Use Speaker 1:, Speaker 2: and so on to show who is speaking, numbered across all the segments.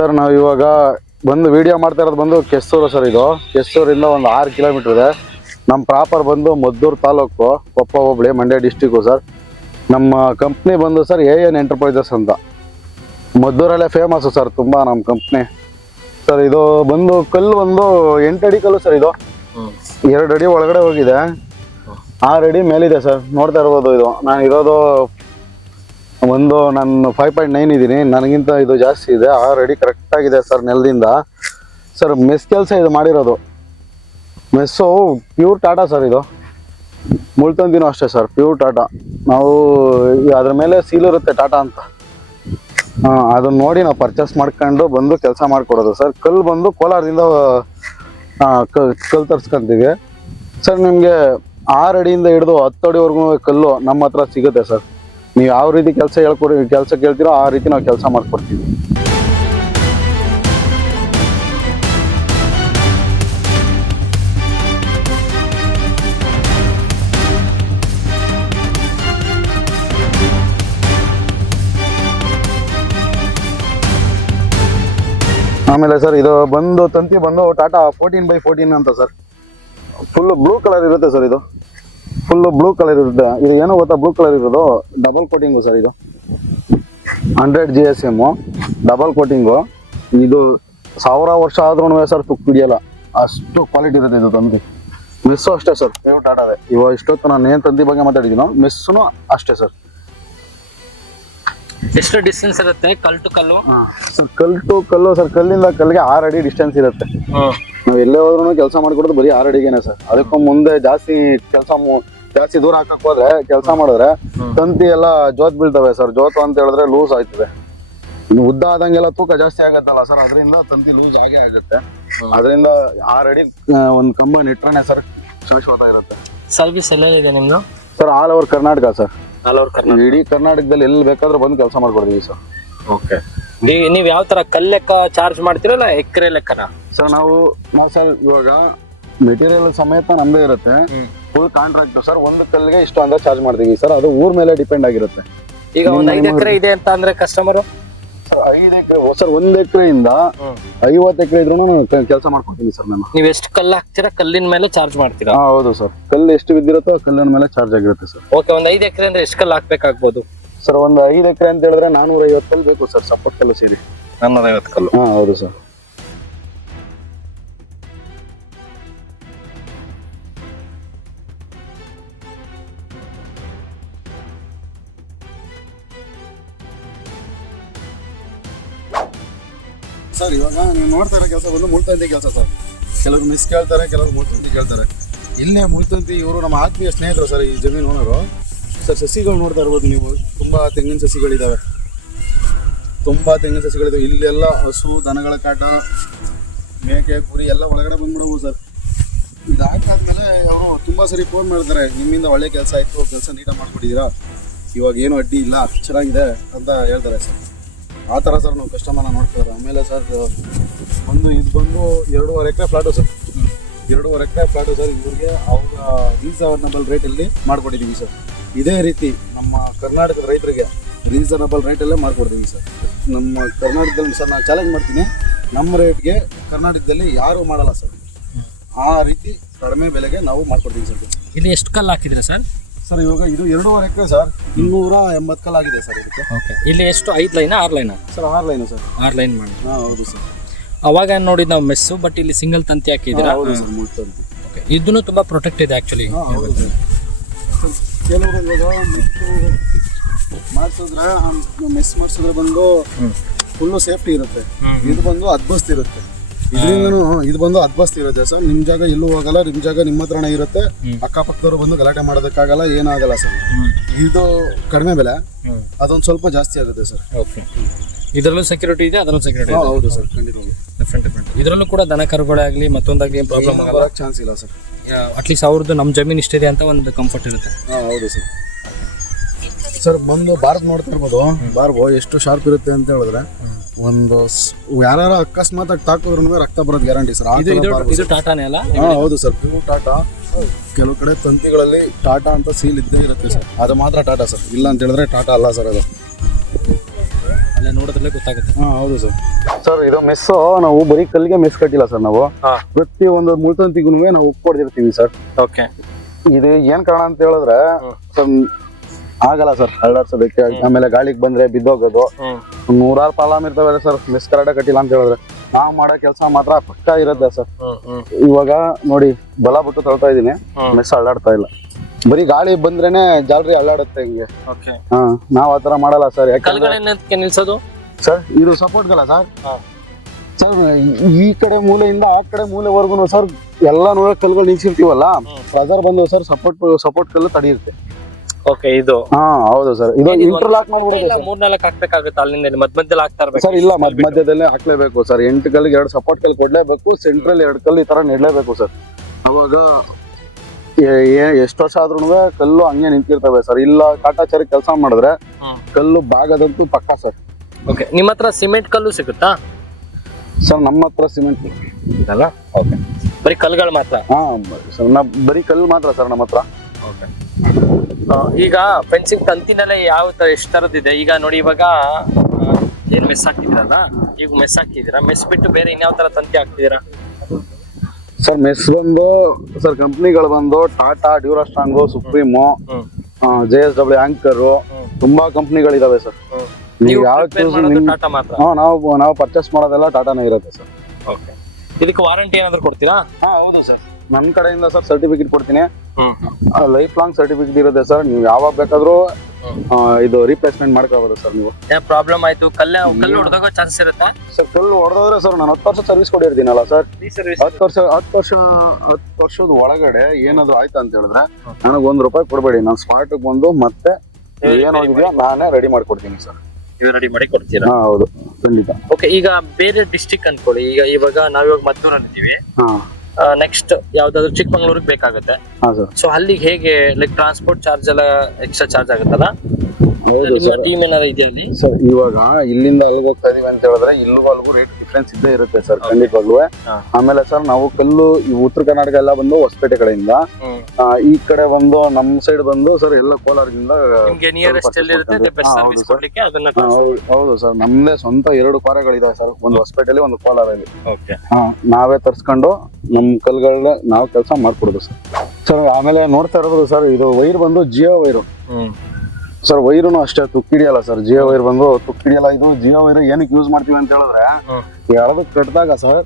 Speaker 1: Sir ನಾವು ಇವಾಗ ಬಂದು ವಿಡಿಯೋ ಮಾಡ್ತಾ ಇರೋದು ಬಂದು ಕೆಸ್ಸೂರು ಸರ್ ಇದು. ಕೆಸ್ಸೂರಿಂದ ಒಂದು ಆರು ಕಿಲೋಮೀಟರ್ ಇದೆ. ನಮ್ಮ ಪ್ರಾಪರ್ ಬಂದು ಮದ್ದೂರು ತಾಲೂಕು ಕೊಪ್ಪ ಹೋಬಳಿ ಮಂಡ್ಯ ಡಿಸ್ಟಿಕ್ಕು ಸರ್. ನಮ್ಮ ಕಂಪ್ನಿ ಬಂದು ಸರ್ ಎ ಎನ್ ಎಂಟರ್ಪ್ರೈಸಸ್ ಅಂತ. ಮದ್ದೂರಲ್ಲೇ ಫೇಮಸ್ಸು ಸರ್ ತುಂಬ ನಮ್ಮ ಕಂಪ್ನಿ ಸರ್ ಇದು ಬಂದು ಕಲ್ಲು ಒಂದು ಎಂಟು ಅಡಿ ಕಲ್ಲು ಸರ್ ಇದು. ಎರಡು ಅಡಿ ಒಳಗಡೆ ಹೋಗಿದೆ. ಆರು ಅಡಿ ಮೇಲಿದೆ ಸರ್. ನೋಡ್ತಾ ಇರ್ಬೋದು ಇದು. ನಾನು ಇರೋದು ಒಂದು ನಾನು ಫೈವ್ ಪಾಯಿಂಟ್ ನೈನ್ ಇದ್ದೀನಿ. ನನಗಿಂತ ಇದು ಜಾಸ್ತಿ ಇದೆ. ಆಲ್ರೆಡಿ ಅಡಿ ಕರೆಕ್ಟ್ ಆಗಿದೆ ಸರ್ ನೆಲದಿಂದ. ಸರ್ ಮೆಸ್ ಕೆಲಸ ಇದು ಮಾಡಿರೋದು. ಮೆಸ್ಸು ಪ್ಯೂರ್ ಟಾಟಾ ಸರ್ ಇದು. ಮುಳ್ತಂದಿನೂ ಅಷ್ಟೇ ಸರ್ ಪ್ಯೂರ್ ಟಾಟಾ ನಾವು ಅದ್ರ ಮೇಲೆ ಸೀಲ್ ಇರುತ್ತೆ ಟಾಟಾ ಅಂತ. ಹಾಂ ಅದನ್ನ ನೋಡಿ ನಾವು ಪರ್ಚೇಸ್ ಮಾಡ್ಕೊಂಡು ಬಂದು ಕೆಲಸ ಮಾಡಿಕೊಡೋದು ಸರ್. ಕಲ್ಲು ಬಂದು ಕೋಲಾರದಿಂದ ಕಲ್ಲು ತರ್ಸ್ಕೊಂತೀವಿ. ಸರ್, ನಿಮಗೆ ಆರು ಅಡಿಯಿಂದ ಹಿಡಿದು ಹತ್ತು ಅಡಿವರೆಗೂ ಕಲ್ಲು ನಮ್ಮ ಹತ್ರ ಸಿಗುತ್ತೆ ಸರ್. ನೀವು ಯಾವ ರೀತಿ ಕೆಲಸ ಹೇಳ್ಕೊಡಿ, ಕೆಲಸ ಕೇಳ್ತೀರೋ ಆ ರೀತಿ ನಾವು ಕೆಲಸ ಮಾಡಿಕೊಡ್ತೀವಿ. ಆಮೇಲೆ ಸರ್, ಇದು ಬಂದು ತಂತಿ ಬಂದು ಟಾಟಾ ಫೋರ್ಟೀನ್ ಬೈ ಫೋರ್ಟೀನ್ ಅಂತ ಸರ್. ಫುಲ್ ಬ್ಲೂ ಕಲರ್ ಇರುತ್ತೆ ಸರ್ ಇದು. ಫುಲ್ ಬ್ಲೂ ಕಲರ್ ಇರುತ್ತೆ. ಇದು ಏನೋ ಗೊತ್ತಾ ಬ್ಲೂ ಕಲರ್ ಇರೋದು? ಡಬಲ್ ಕೋಟಿಂಗು ಸರ್ ಇದು. Hundred G S M double coating ಇದು ಸಾವಿರ ವರ್ಷ ಆದ್ರೂ ಸರ್ ತುಕ್ ಹಿಡಿಯಲ್ಲ. ಅಷ್ಟು ಕ್ವಾಲಿಟಿ ಇರುತ್ತೆ ಇದು ತಂದು. ಮಿಸ್ಸು ಅಷ್ಟೇ ಸರ್. ಫೇವ್ರೇಟ್ ಟಾಟಾದೆ ಇವಾಗ ಇಷ್ಟೊತ್ತು ನಾನು ಏನು ತಂದಿ ಬಗ್ಗೆ ಮಾತಾಡಿದ್ದೀನೋ ಮೆಸ್ಸುನು ಅಷ್ಟೇ ಸರ್.
Speaker 2: ಎಷ್ಟು ಡಿಸ್ಟೆನ್ಸ್ ಇರುತ್ತೆ? ಕಲ್ ಟು ಕಲ್ಲು?
Speaker 1: ಸರ್ ಕಲ್ ಟು ಕಲ್ಲು ಸರ್ ಕಲ್ಲಿಂದ ಕಲ್ಲಿಗೆ ಆರು ಅಡಿ ಡಿಸ್ಟೆನ್ಸ್ ಇರುತ್ತೆ. ನಾವು ಎಲ್ಲೇ ಹೋದ್ರೂ ಕೆಲಸ ಮಾಡ್ಕೊಡೋದು ಬರೀ ಆರು ಅಡಿಗೆನೆ ಸರ್ ಅದಕ್ಕೂ ಮುಂದೆ ಜಾಸ್ತಿ ಕೆಲಸ ಜಾಸ್ತಿ ದೂರ ಹಾಕಕ್ ಹೋದ್ರೆ ಕೆಲಸ ಮಾಡಿದ್ರೆ ತಂತಿ ಎಲ್ಲ ಜೋತ್ ಬೀಳ್ತವೆ ಸರ್ ಜೋತು ಅಂತ ಹೇಳಿದ್ರೆ ಲೂಸ್ ಆಯ್ತದೆ ಇನ್ನು ಉದ್ದ ಆದಂಗೆಲ್ಲ ತೂಕ ಜಾಸ್ತಿ ಆಗತ್ತಲ್ಲ ಸರ್ ಅದರಿಂದ ತಂತಿ ಲೂಸ್ ಆಗೇ ಆಗುತ್ತೆ. ಅದರಿಂದ ಆರು ಅಡಿ ಒಂದು ಕಂಬ ನೆಟ್ರನೆ ಸರ್ ಶಾಶ್ವತ ಇರುತ್ತೆ.
Speaker 2: ಸರ್ವಿಸ್ ಎಲ್ಲೆಲ್ಲಿದೆ ನಿಮ್ದು?
Speaker 1: Sir all over Karnataka sir ಇಡೀ ಕರ್ನಾಟಕದಲ್ಲಿ ಎಲ್ಲಿ ಬೇಕಾದ್ರೂ ಬಂದು ಕೆಲಸ ಮಾಡ್ಕೊಡ್ತೀವಿ ಸರ್.
Speaker 2: ಓಕೆ. ನೀವ್ ಯಾವ ತರ ಕಲ್ ಲೆಕ್ಕ ಚಾರ್ಜ್ ಮಾಡ್ತೀರಲ್ಲ ಎಕರೆ ಲೆಕ್ಕನ?
Speaker 1: ಸರ್ ನಾವು ನಾವು ಸರ್ ಇವಾಗ ಮೆಟೀರಿಯಲ್ ಸಮೇತ ನಮ್ದೇ ಇರುತ್ತೆ. ಫುಲ್ ಕಾಂಟ್ರಾಕ್ಟ್ ಸರ್ ಒಂದು ಕಲ್ಲಿಗೆ ಇಷ್ಟು ಅಂತ ಚಾರ್ಜ್ ಮಾಡ್ತೀವಿ ಸರ್. ಅದು ಊರ್ ಮೇಲೆ ಡಿಪೆಂಡ್ ಆಗಿರುತ್ತೆ.
Speaker 2: ಈಗ ಒಂದ್ ಐದು ಎಕರೆ ಇದೆ ಅಂತ ಅಂದ್ರೆ ಕಸ್ಟಮರ್
Speaker 1: ಐದು ಎಕರೆ ಸರ್ ಒಂದ್ ಎಕರೆಯಿಂದ ಐವತ್ತು ಎಕರೆ ಇದ್ರೂ ಕೆಲಸ ಮಾಡ್ಕೊಡ್ತೀನಿ ಸರ್ ನಾನು.
Speaker 2: ನೀವು ಎಷ್ಟು ಕಲ್ಲು ಹಾಕ್ತೀರಾ? ಕಲ್ಲಿನ ಮೇಲೆ ಚಾರ್ಜ್ ಮಾಡ್ತೀರಾ?
Speaker 1: ಹಾ ಹೌದು ಸರ್. ಕಲ್ಲು ಎಷ್ಟು ಬಿದ್ದಿರುತ್ತೋ ಆ ಕಲ್ಲಿನ ಮೇಲೆ ಚಾರ್ಜ್ ಆಗಿರುತ್ತೆ ಸರ್.
Speaker 2: ಓಕೆ ಒಂದ್ ಐದು ಎಕರೆ ಅಂದ್ರೆ ಎಷ್ಟು ಕಲ್ಲು ಹಾಕ್ಬೇಕಾಗ್ಬೋದು?
Speaker 1: ಸರ್ ಒಂದು ಐದು ಎಕರೆ ಅಂತ ಹೇಳಿದ್ರೆ ನಾನೂರ ಐವತ್ತು ಕಲ್ಲು ಬೇಕು ಸರ್ ಸಪೋರ್ಟ್ ಕಲ್ಲು ಸೇರಿ.
Speaker 2: ನಾನ್ನೂರ ಐವತ್ತು ಕಲ್ಲು.
Speaker 1: ಹಾ ಹೌದು ಸರ್. ಸರ್, ಇವಾಗ ನೀವು ನೋಡ್ತಾ ಇರೋ ಕೆಲಸ ಬಂದು ಮುಳ್ತಂತಿ ಕೆಲಸ ಸರ್. ಕೆಲವರು ಮಿಸ್ ಕೇಳ್ತಾರೆ, ಕೆಲವರು ಮುಳ್ತಂತಿ ಕೇಳ್ತಾರೆ. ಇಲ್ಲೇ ಮುಳ್ತಂತಿ ಇವರು ನಮ್ಮ ಆತ್ಮೀಯ ಸ್ನೇಹಿತರು ಸರ್, ಈ ಜಮೀನು ಓನರು ಸರ್, ಸಸಿಗಳು ನೋಡ್ತಾ ಇರ್ಬೋದು ನೀವು. ತುಂಬ ತೆಂಗಿನ ಸಸಿಗಳಿದ್ದಾವೆ ತುಂಬ ತೆಂಗಿನ ಸಸಿಗಳಿದ್ದಾವೆ ಇಲ್ಲೆಲ್ಲ ಹಸು, ದನಗಳ ಕಾಟ, ಮೇಕೆ, ಕುರಿ ಎಲ್ಲ ಒಳಗಡೆ ಬಂದ್ಬಿಡ್ಬೋದು ಸರ್. ಇದಾಗಾದ್ಮೇಲೆ ಅವರು ತುಂಬ ಸರಿ ಫೋನ್ ಮಾಡ್ತಾರೆ ನಿಮ್ಮಿಂದ ಒಳ್ಳೆ ಕೆಲಸ ಆಯಿತು, ಕೆಲಸ ನೀಟಾಗಿ ಮಾಡ್ಕೊಟ್ಟಿದ್ದೀರಾ? ಇವಾಗ ಏನು ಅಡ್ಡಿ ಇಲ್ಲ. ಚೆನ್ನಾಗಿದೆ ಅಂತ ಹೇಳ್ತಾರೆ ಸರ್. ಆ ಥರ ಸರ್ ನಾವು ಕಸ್ಟಮರ್ನ ನೋಡ್ತಿದ್ದಾರೆ ಆಮೇಲೆ ಸರ್, ಒಂದು ಇದು ಬಂದು ಎರಡೂವರೆ ಎಕರೆ ಫ್ಲಾಟು ಸರ್. ಎರಡೂವರೆ ಎಕರೆ ಫ್ಲಾಟು ಸರ್, ಇವ್ರಿಗೆ ಅವ್ರ ರೀಸನಬಲ್ ರೇಟಲ್ಲಿ ಮಾಡಿಕೊಟ್ಟಿದ್ದೀವಿ ಸರ್. ಇದೇ ರೀತಿ ನಮ್ಮ ಕರ್ನಾಟಕದ ರೈತರಿಗೆ ರೀಸನಬಲ್ ರೇಟಲ್ಲೇ ಮಾಡಿಕೊಡ್ತೀವಿ ಸರ್. ನಮ್ಮ ಕರ್ನಾಟಕದಲ್ಲಿ ಸರ್ ನಾನು ಚಾಲೆಂಜ್ ಮಾಡ್ತೀನಿ. ನಮ್ಮ ರೇಟ್ಗೆ ಕರ್ನಾಟಕದಲ್ಲಿ ಯಾರೂ ಮಾಡಲ್ಲ ಸರ್. ಆ ರೀತಿ ಕಡಿಮೆ ಬೆಲೆಗೆ ನಾವು ಮಾಡ್ಕೊಡ್ತೀವಿ ಸರ್.
Speaker 2: ಇಲ್ಲಿ ಎಷ್ಟು ಕಲ್ಲು ಹಾಕಿದ್ರೆ ಸರ್?
Speaker 1: ಸರ್ ಇವಾಗ ಇದು ಎರಡೂವರೆ ಎಕರೆ ಸರ್ ಇನ್ನೂರ ಎಂಬತ್ತು ಆಗಿದೆ ಸರ್ ಇದಕ್ಕೆ.
Speaker 2: ಓಕೆ ಇಲ್ಲಿ ಎಷ್ಟು? ಐದು ಲೈನ್ ಆರು ಲೈನ್
Speaker 1: ಸರ್ ಆರು ಲೈನು ಸರ್
Speaker 2: ಆರು ಲೈನ್ ಮಾಡಿ.
Speaker 1: ಹಾಂ ಹೌದು ಸರ್
Speaker 2: ಅವಾಗ ನೋಡಿದ್ ನಾವು ಮೆಸ್ಸು ಬಟ್ ಇಲ್ಲಿ ಸಿಂಗಲ್ ತಂತಿ ಹಾಕಿದ್ದೀರಾ?
Speaker 1: ಹೌದು ಸರ್ ಮೂರು
Speaker 2: ತಂತಿ. ಇದನ್ನು ತುಂಬಾ ಪ್ರೊಟೆಕ್ಟ್ ಇದೆ ಆ್ಯಕ್ಚುಲಿ
Speaker 1: ಹಾಂ ಹೌದು ಸರ್. ಕೆಲವರು ಇವಾಗ ಮೆಸ್ಸು ಮಾಡಿಸಿದ್ರೆ ಮೆಸ್ ಮಾಡಿಸಿದ್ರೆ ಬಂದು ಫುಲ್ಲು ಸೇಫ್ಟಿ ಇರುತ್ತೆ. ಇದು ಬಂದು ಅದ್ಭುತ ಇರುತ್ತೆ. ಇದರಿಂದನೂ ಇದು ಬಂದು ಅದ್ಭಸ್ತಿ ಇರುತ್ತೆ ಸರ್. ನಿಮ್ ಜಾಗ ಎಲ್ಲೂ ಹೋಗಲ್ಲ ನಿಮ್ ಜಾಗ ನಿಮ್ಮ ಹತ್ರನೇ ಇರುತ್ತೆ. ಅಕ್ಕಪಕ್ಕದವರು ಬಂದು ಗಲಾಟೆ ಮಾಡೋದಕ್ಕಾಗಲ್ಲ ಏನಾಗಲ್ಲ ಸರ್. ಇದು ಕಡಿಮೆ ಬೆಲೆ. ಅದೊಂದು ಸ್ವಲ್ಪ ಜಾಸ್ತಿ ಆಗುತ್ತೆ ಸರ್.
Speaker 2: ಓಕೆ ಇದರಲ್ಲೂ ಸೆಕ್ಯೂರಿಟಿ ಇದೆ ಅದರಲ್ಲೂ ಸೆಕ್ಯೂರಿಟಿ
Speaker 1: ಹೌದು ಸರ್ ಖಂಡಿತವಾಗಿ
Speaker 2: ಡಿಫ್ರೆಂಟ್ ಡಿಫ್ರೆಂಟ್ ಇದರಲ್ಲೂ ಕೂಡ ದನ ಕರುಗಳೇ ಆಗಲಿ ಮತ್ತೊಂದಾಗಲಿ ಪ್ರಾಬ್ಲಮ್ ಆಗಲ್ಲ.
Speaker 1: ಚಾನ್ಸ್ ಇಲ್ಲ ಸರ್.
Speaker 2: ಅಟ್ಲೀಸ್ಟ್ ಅವ್ರದ್ದು ನಮ್ಮ ಜಮೀನು ಇಷ್ಟಿದೆ ಅಂತ ಒಂದು ಕಂಫರ್ಟ್ ಇರುತ್ತೆ.
Speaker 1: ಹಾಂ ಹೌದು ಸರ್. ಸರ್ ಬಂದು ಬಾರ್ಬ್ ನೋಡ್ತಾ ಇರ್ಬೋದು. ಬಾರ್ಬು ಎಷ್ಟು ಶಾರ್ಪ್ ಇರುತ್ತೆ ಅಂತ ಹೇಳಿದ್ರೆ ಒಂದು ಯಾರು ಅಕಸ್ಮಾತ್ ಆಗಿ ತಾಕಿದ್ರು ರಕ್ತ ಬರೋದು ಗ್ಯಾರಂಟಿ ಸರ್. ಆ
Speaker 2: ಇದು
Speaker 1: ಥರ
Speaker 2: ಇದು
Speaker 1: barb
Speaker 2: ಇದು ಟಾಟಾನೇ ಅಲ್ಲ?
Speaker 1: ಹಾ ಹೌದು ಸರ್ ಪ್ಯೂರ್ ಟಾಟಾ. ಕೆಲವು ಕಡೆ ತಂತಿಗಳಲ್ಲಿ ಟಾಟಾ ಅಂತ ಸೀಲ್ ಇದ್ದೇ ಇರುತ್ತೆ ಸರ್. ಅದು ಮಾತ್ರ ಟಾಟಾ ಸರ್. ಇಲ್ಲ ಅಂತ ಹೇಳಿದ್ರೆ ಟಾಟಾ ಅಲ್ಲ ಸರ್ ಅದು.
Speaker 2: ನೋಡೋದ್ರಲ್ಲೇ ಗೊತ್ತಾಗುತ್ತೆ.
Speaker 1: ಹಾ ಹೌದು ಸರ್. ಸರ್ ಇದು ಮೆಸ್ಸು ನಾವು ಬರೀ ಕಲ್ಲಿಗೆ ಮೆಸ್ ಕಟ್ಟಿಲ್ಲ ಸರ್ ನಾವು.
Speaker 2: ಹಾ.
Speaker 1: ಪ್ರತಿ ಒಂದು ಮುಳ್ತಂತಿಗೂ ನಾವು ಉಪ್ಪು ಕೊಡ್ತಿರ್ತೀವಿ ಸರ್.
Speaker 2: ಓಕೆ
Speaker 1: ಇದು ಏನ್ ಕಾರಣ ಅಂತ ಹೇಳಿದ್ರೆ. ಸರ್ ಆಗಲ್ಲ ಸರ್ ಅಲ್ಲಾಡ್ಸೋದಕ್ಕೆ ಆಮೇಲೆ ಗಾಳಿಗೆ ಬಂದ್ರೆ ಬಿದ್ದೋಗೋದು. ನೂರಾರು ಪ್ರಾಬ್ಲಮ್ ಇರ್ತವೆ ಸರ್ ಮಿಸ್ ಕರಡ ಕಟ್ಟಿಲ್ಲ ಅಂತ ಹೇಳಿದ್ರೆ. ನಾವು ಮಾಡೋ ಕೆಲಸ ಮಾತ್ರ ಪಕ್ಕ ಇರುತ್ತೆ ಸರ್. ಇವಾಗ ನೋಡಿ ಬಲ ಬಿಟ್ಟು ತಳ್ತಾ ಇದೀನಿ. ಮಿಸ್ ಅಲ್ಲಾಡ್ತಾ ಇಲ್ಲ. ಬರೀ ಗಾಳಿ ಬಂದ್ರೇನೆ ಜಾಲ್ರಿ ಅಳ್ಳಾಡುತ್ತೆ ಹಿಂಗೆ. ಹಾ ನಾವ್ ಆತರ ಮಾಡಲ್ಲ ಸರ್ ಯಾಕಂದ್ರೆ
Speaker 2: ನಿಲ್ಸೋದು?
Speaker 1: ಸರ್ ಇದು ಸಪೋರ್ಟ್ ಗಲ್ಲ ಸರ್ ಸರ್ ಈ ಕಡೆ ಮೂಲೆಯಿಂದ ಆ ಕಡೆ ಮೂಲೆವರೆಗೂ ಸರ್ ಎಲ್ಲ ನೋಡಕ್ ಕಲ್ಗಳು ನಿಲ್ಸಿರ್ತೀವಲ್ಲ. ಪ್ರೆಸರ್ ಬಂದು ಸರ್ ಸಪೋರ್ಟ್ ಸಪೋರ್ಟ್ ಕಲ್ಲು ತಡೆಯುತ್ತೆ
Speaker 2: ಓಕೆ ಇದು.
Speaker 1: ಹಾ ಹೌದು ಸರ್. ಇದು ಇಂಟರ್ಲಾಕ್
Speaker 2: ಇಲ್ಲ ಮೂರ್ನಾಲ್ಕು ಹಾಕ್ಬೇಕಾಗುತ್ತೆ ಅಲ್ಲಿಂದ ಮಧ್ಯ ಮಧ್ಯದಲ್ಲಿ ಹಾಕ್ತಾ ಇರ್ಬೇಕು.
Speaker 1: ಸರ್ ಇಲ್ಲ ಮಧ್ಯ ಮಧ್ಯದಲ್ಲೇ ಹಾಕ್ಲೇಬೇಕು ಸರ್. ಎಂಟು ಕಲ್ಲಿಗೆ ಎರಡು ಸಪೋರ್ಟ್ ಕಲ್ಲಿ ಕೊಡ್ಲೇಬೇಕು ಸೆಂಟ್ರಲ್ ಎರಡು ಕಲ್ಲು ಈ ತರ ನೆಡ್ಲೇಬೇಕು ಸರ್. ಅವಾಗ ಎಷ್ಟು ವರ್ಷ ಆದ್ರೂ ಕಲ್ಲು ಹಂಗೆ ನಿಂತಿರ್ತವೆ ಸರ್. ಇಲ್ಲ ಕಾಟಾಚಾರಿ ಕೆಲಸ ಮಾಡಿದ್ರೆ ಕಲ್ಲು ಬಾಗದಂತೂ ಪಕ್ಕ ಸರ್.
Speaker 2: ಓಕೆ ನಿಮ್ಮ ಹತ್ರ ಸಿಮೆಂಟ್ ಕಲ್ಲು ಸಿಗುತ್ತಾ?
Speaker 1: ಸರ್ ನಮ್ಮ ಹತ್ರ ಸಿಮೆಂಟ್
Speaker 2: ಇದಲ್ಲ ಓಕೆ ಬರೀ ಕಲ್ಲುಗಳು ಮಾತ್ರ?
Speaker 1: ಹಾ ಸರ್ ನಾ ಬರೀ ಕಲ್ಲು ಮಾತ್ರ ಸರ್ ನಮ್ಮ ಹತ್ರ.
Speaker 2: ಓಕೆ ಈಗ ಫೆನ್ಸಿಂಗ್ ತಂತಿನಲ್ಲೇ ಯಾವ ತರ ಎಷ್ಟು ತರದಿದೆ ಈಗ ನೋಡಿ ಇವಾಗ ಏನು ಮೆಸ್ ಹಾಕಿದಿರಲ್ಲ? ಈಗ ಮೆಸ್ ಹಾಕಿದ್ದೀರಾ? ಮೆಸ್ ಬಿಟ್ಟು ಬೇರೆ ಇನ್ಯಾವ ತರ ತಂತಿ ಹಾಕ್ತಿದ್ದೀರಾ?
Speaker 1: ಸರ್ ಮೆಸ್ ಬಂದು ಸರ್ ಕಂಪ್ನಿಗಳು ಬಂದು Tata Durastrong Supreme J S W Anchor. ತುಂಬಾ ಕಂಪ್ನಿಗಳಿದಾವೆ ಸರ್ ನೀವು ಯಾವ ಚೂಸ್
Speaker 2: ಟಾಟಾ ಮಾತ್ರ?
Speaker 1: ಹಾ ನಾವು ನಾವು ಪರ್ಚೇಸ್ ಮಾಡೋದೆಲ್ಲ ಟಾಟಾನೇ ಇರುತ್ತೆ ಸರ್
Speaker 2: ಓಕೆ ಇದಕ್ಕೆ ವಾರಂಟಿ ಏನಾದ್ರು ಕೊಡ್ತೀರಾ?
Speaker 1: ಹಾ ಹೌದು ಸರ್ ನನ್ನ ಕಡೆಯಿಂದ ಸರ್ ಸರ್ಟಿಫಿಕೇಟ್ ಕೊಡ್ತೀನಿ. ಲೈಫ್ ಲಾಂಗ್ ಸರ್ಟಿಫಿಕೇಟ್ ಇರುತ್ತೆ ಸರ್ ನೀವು ಯಾವಾಗ ಬೇಕಾದ್ರೂ ಇದು ರಿಪ್ಲೇಸ್ಮೆಂಟ್ ಮಾಡ್ಕೋಬಹುದು ಸರ್ ನೀವು.
Speaker 2: ಏನ್ ಪ್ರಾಬ್ಲಮ್ ಆಯ್ತು. ಕಲ್ಲು ಕಲ್ಲು ಹೊಡೆದಾಗ ಚಾನ್ಸ್ ಇರುತ್ತೆ?
Speaker 1: ಸರ್ ಫುಲ್ ಹೊಡೆದ್ರೆ ಸರ್ ನಾನು ಹತ್ತು ವರ್ಷ ಸರ್ವಿಸ್ ಕೊಡಿರ್ತೀನಲ್ಲ ಸರ್ ಹತ್ತು ವರ್ಷ ಹತ್ತು ವರ್ಷ ಹತ್ತು ವರ್ಷದ ಒಳಗಡೆ ಏನಾದ್ರು ಆಯ್ತು ಅಂತ ಹೇಳಿದ್ರೆ ನನಗೆ ಒಂದ್ ರೂಪಾಯಿ ಕೊಡಬೇಡಿ. ನಾನು ಸ್ಪಾಟ್ ಬಂದು ಮತ್ತೆ ಏನಾಗಿದೆಯೋ ನಾನೇ ರೆಡಿ ಮಾಡ್ಕೊಡ್ತೀನಿ ಸರ್
Speaker 2: ನೀವು ರೆಡಿ ಮಾಡಿ ಕೊಡ್ತೀರಾ?
Speaker 1: ಹೌದು. ಖಂಡಿತ.
Speaker 2: ಓಕೆ ಈಗ ಬೇರೆ ಡಿಸ್ಟಿಕ್ ಅನ್ಕೊಳ್ಳಿ. ಈಗ ಇವಾಗ ನಾವಿವಾಗ ಮದ್ದೂರಲ್ಲಿ ಇದ್ದೀವಿ
Speaker 1: ಹಾ.
Speaker 2: ನೆಕ್ಸ್ಟ್ ಯಾವ್ದಾದ್ರು ಚಿಕ್ಕಮಂಗ್ಳೂರಿಗೆ ಬೇಕಾಗುತ್ತೆ.
Speaker 1: ಹಾ ಸರ್.
Speaker 2: ಸೊ ಅಲ್ಲಿಗೆ ಹೇಗೆ ಲೈಕ್ ಟ್ರಾನ್ಸ್ಪೋರ್ಟ್ ಚಾರ್ಜ್ ಎಲ್ಲ ಎಕ್ಸ್ಟ್ರಾ ಚಾರ್ಜ್ ಆಗುತ್ತಲ್ಲ? ಟೀಮ್ ಏನಾದ್ರು ಇದೆಯಾ ಅಲ್ಲಿ?
Speaker 1: ಸರ್ ಇವಾಗ ಇಲ್ಲಿಂದ ಅಲ್ಲಿಗೆ ಹೋಗ್ತಾ ಇದೀವಿ ಅಂತ ಹೇಳಿದ್ರೆ ಇಲ್ಲಿಗೂ ಅಲ್ಲಿಗೂ ರೇಟ್ ಡಿಫ್ರೆನ್ಸ್ ಇದ್ದೇ ಇರುತ್ತೆ ಸರ್ ಖಂಡಿತವಾಗ್ಲೂ. ಆಮೇಲೆ ಸರ್ ನಾವು ಕಲ್ಲು ಈ ಉತ್ತರ ಕರ್ನಾಟಕ ಎಲ್ಲ ಬಂದು ಹೊಸಪೇಟೆ ಕಡೆಯಿಂದ. ಆ, ಈ ಕಡೆ ಬಂದು ನಮ್ಮ ಸೈಡ್ ಬಂದು ಸರ್ ಎಲ್ಲ ಕೋಲಾರದಿಂದ
Speaker 2: ನಿಮ್ಗೆ ನಿಯರೆಸ್ಟ್ ಎಲ್ಲಿ ಇರುತ್ತೆ ಬೆಸ್ಟ್ ಸರ್ವಿಸ್
Speaker 1: ಹೌದು ಸರ್.
Speaker 2: ಕೊಡ್ಲಿಕ್ಕೆ ಅದನ್ನ
Speaker 1: ಆ, ಹೌದು- ಹೌದು ಸರ್. ನಮ್ದೇ ಸ್ವಂತ ಎರಡು ಕಾರಗಳಿದಾವೆ ಸರ್ ಒಂದು ಹೊಸಪೇಟೆಲಿ ಒಂದು ಕೋಲಾರಲ್ಲಿ.
Speaker 2: ಓಕೆ.
Speaker 1: ಹಾ, ನಾವೇ ತರ್ಸ್ಕೊಂಡು ನಮ್ ಕಲ್ಗಳನ್ನ ನಾವು ಕೆಲಸ ಮಾಡ್ಕೊಡುದು ಸರ್. ಸರ್ ಆಮೇಲೆ ನೋಡ್ತಾ ಇರೋದು ಸರ್ ಇದು ವೈರ್ ಬಂದು ಜಿಯೋ ವೈರು.
Speaker 2: ಹ್ಮ್.
Speaker 1: ಸರ್ ವೈರುನು ಅಷ್ಟೇ ತುಕ್ಕಿಡಿಯಲ್ಲ ಸರ್ ಜಿಯೋ ವೈರ್ ಬಂದು ತುಕ್ಕಿಡಿಯಲ್ಲ ಇದು ಜಿಯೋ ವೈರ್ ಏನಕ್ಕೆ ಯೂಸ್ ಮಾಡ್ತೀವಿ ಅಂತ ಹೇಳಿದ್ರೆ
Speaker 2: ಎರಡು
Speaker 1: ಎಳೆದು ಕಟ್ಟಿದಾಗ ಸರ್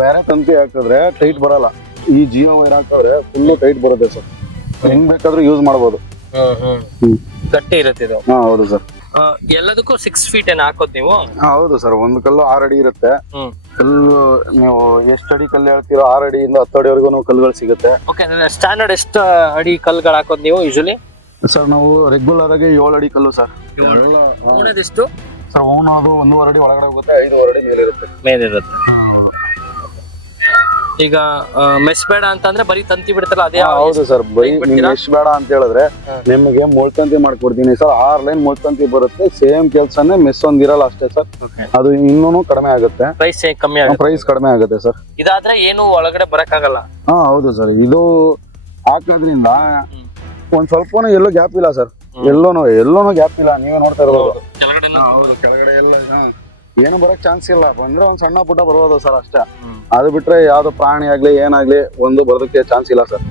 Speaker 1: ಬೇರೆ ತಂತಿ ಹಾಕಿದ್ರೆ ಟೈಟ್ ಬರಲ್ಲ. ಈ ಜಿಯೋ ವೈರ್ ಹಾಕಿದ್ರೆ ಫುಲ್ಲು ಟೈಟ್ ಬರುತ್ತೆ ಸರ್ ಹೆಂಗ್ ಬೇಕಾದ್ರೂ ಯೂಸ್ ಮಾಡ್ಬೋದು.
Speaker 2: ಗಟ್ಟಿ ಇರುತ್ತೆ ಇದು.
Speaker 1: ಹಾ ಹೌದು ಸರ್
Speaker 2: ಎಲ್ಲದಕ್ಕೂ ಸಿಕ್ಸ್ ಫೀಟ್ ಏನ್ ಹಾಕೋದ್ ನೀವು?
Speaker 1: ಹೌದು ಸರ್ ಒಂದು ಕಲ್ಲು ಆರು ಅಡಿ ಇರುತ್ತೆ. ಕಲ್ಲು ನೀವು ಎಷ್ಟು ಅಡಿ ಕಲ್ಲು ಹೇಳ್ತೀರೋ ಆರು ಅಡಿಯಿಂದ ಹತ್ತು ಅಡಿವರೆಗೂ ಕಲ್ಲುಗಳು ಸಿಗುತ್ತೆ.
Speaker 2: ಓಕೆ ಸ್ಟ್ಯಾಂಡರ್ಡ್ ಎಷ್ಟು ಅಡಿ ಕಲ್ಲುಗಳು ಹಾಕೋದ್ ನೀವು ಯೂಶಲಿ
Speaker 1: ಸರ್ ನಾವು ರೆಗ್ಯುಲರ್ ಆಗಿ ಏಳು ಅಡಿ ಕಲ್ಲು ಸರ್.
Speaker 2: ಎಷ್ಟು
Speaker 1: ಸರ್ ಅವನು ಅದು ಒಂದೂವರೆ ಅಡಿ ಒಳಗಡೆ ಹೋಗುತ್ತೆ. ಐದೂವರೆ ಅಡಿ ಮೇಲೆ ಇರುತ್ತೆ.
Speaker 2: ಮೇಲಿರುತ್ತೆ. ಈಗ ಮೆಸ್ ಬೇಡ ಅಂತಂದ್ರೆ ಬರೀ ತಂತಿ ಬಿಡ್ತಾರಲ್ಲ ಅದೇ
Speaker 1: ಹೌದು ಸರ್.
Speaker 2: ಬಿಡ್ತೀರಾ?
Speaker 1: ಎಷ್ಟು ಬೇಡ ಅಂತ ಹೇಳಿದ್ರೆ. ನಿಮಗೆ ಮುಳ್ತಂತಿ ಮಾಡ್ಕೊಡ್ತೀನಿ ಸರ್. ಆರ್ ಲೈನ್ ಮುಳ್ತಂತಿ ಬರುತ್ತೆ. ಸೇಮ್ ಕೆಲ್ಸನೇ ಮೆಸ್ ಒಂದಿರಲ್ಲ ಇರಲ್ಲ ಅಷ್ಟೇ ಸರ್. ಅದು ಇನ್ನೂ ಕಡಿಮೆ ಆಗುತ್ತೆ.
Speaker 2: ಪ್ರೈಸ್ ಕಮ್ಮಿ ಆಗುತ್ತೆ.
Speaker 1: ಪ್ರೈಸ್ ಕಡಿಮೆ ಆಗುತ್ತೆ ಸರ್.
Speaker 2: ಇದಾದ್ರೆ ಏನು ಒಳಗಡೆ ಬರಕ್ಕಾಗಲ್ಲ.
Speaker 1: ಹಾ ಹೌದು ಸರ್. ಇದು ಹಾಕೋದ್ರಿಂದ. ಒಂದ್ ಸ್ವಲ್ಪನೂ ಎಲ್ಲೂ ಗ್ಯಾಪ್ ಇಲ್ಲ ಸರ್
Speaker 2: ಎಲ್ಲೋ
Speaker 1: ಎಲ್ಲೋನು ಎಲ್ಲೋನು ಗ್ಯಾಪ್ ಇಲ್ಲ. ನೀವೇ ನೋಡ್ತಾ ಇರ್ಬೋದು.
Speaker 2: ಕೆಳಗಡೆ
Speaker 1: ಹೌದು. ಕೆಳಗಡೆ ಎಲ್ಲ ಏನು ಬರೋಕ್ ಚಾನ್ಸ್ ಇಲ್ಲ. ಬಂದ್ರೆ ಒಂದ್ ಸಣ್ಣ ಪುಟ್ಟ ಬರ್ಬೋದು ಸರ್ ಅಷ್ಟೇ. ಅದು ಬಿಟ್ರೆ ಯಾವ್ದು ಪ್ರಾಣಿ ಆಗ್ಲಿ ಏನಾಗ್ಲಿ ಒಂದು ಬರೋದಕ್ಕೆ ಚಾನ್ಸ್ ಇಲ್ಲ ಸರ್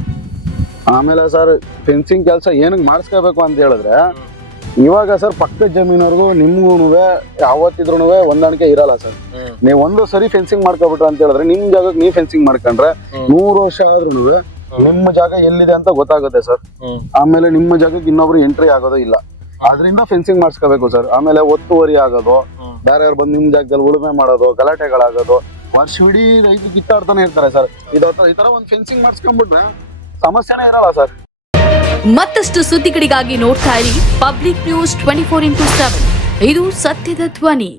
Speaker 1: ಆಮೇಲೆ ಸರ್ ಫೆನ್ಸಿಂಗ್ ಕೆಲಸ ಏನಕ್ಕೆ ಮಾಡಿಸ್ಕೋಬೇಕು ಅಂತ ಹೇಳಿದ್ರೆ ಇವಾಗ ಸರ್ ಪಕ್ಕದ ಜಮೀನವ್ರಿಗೂ ನಿಮ್ಗೂನು ಯಾವತ್ತಿದ್ರು ಹೊಂದಾಣಿಕೆ ಇರಲ್ಲ ಸರ್ ನೀವು ಒಂದು ಸರಿ ಫೆನ್ಸಿಂಗ್ ಮಾಡ್ಕೊಬಿಟ್ರೆ ಅಂತ ಹೇಳಿದ್ರೆ ನಿಮ್ ಜಾಗಕ್ಕೆ ನೀವು ಫೆನ್ಸಿಂಗ್ ಮಾಡ್ಕೊಂಡ್ರೆ. ನೂರು ವರ್ಷ ಆದ್ರೂ ನಿಮ್ಮ ಜಾಗ ಎಲ್ಲಿದೆ ಅಂತ ಗೊತ್ತಾಗುತ್ತೆ ಸರ್. ಆಮೇಲೆ ನಿಮ್ಮ ಜಾಗಕ್ಕೆ ಇನ್ನೊಬ್ರು ಎಂಟ್ರಿ ಆಗೋದು ಇಲ್ಲ. ಅದರಿಂದ ಫೆನ್ಸಿಂಗ್ ಮಾಡಿಸ್ಕೋಬೇಕು ಸರ್. ಆಮೇಲೆ ಒತ್ತುವರಿ ಆಗೋದು ಬೇರೆ ಯಾರು ಬಂದು ನಿಮ್ ಜಾಗದಲ್ಲಿ ಉಳುಮೆ ಮಾಡೋದು ಗಲಾಟೆಗಳಾಗೋದು ವರ್ಷವಿಡೀ ರೈತ ಕಿತ್ತಾಡ್ತಾನೆ ಇರ್ತಾರೆ ಸರ್. ಇದು ಈ ತರ ಒಂದು ಫೆನ್ಸಿಂಗ್ ಮಾಡಿಸ್ಕೊಂಡ್ಬಿಟ್ರೆ ಸಮಸ್ಯೆನೇ ಇರಲ್ಲ ಸರ್.
Speaker 3: ಮತ್ತಷ್ಟು ಸುದ್ದಿಗಳಿಗಾಗಿ ನೋಡ್ತಾ ಇರಿ public news twenty four into seven ಇದು ಸತ್ಯದ ಧ್ವನಿ.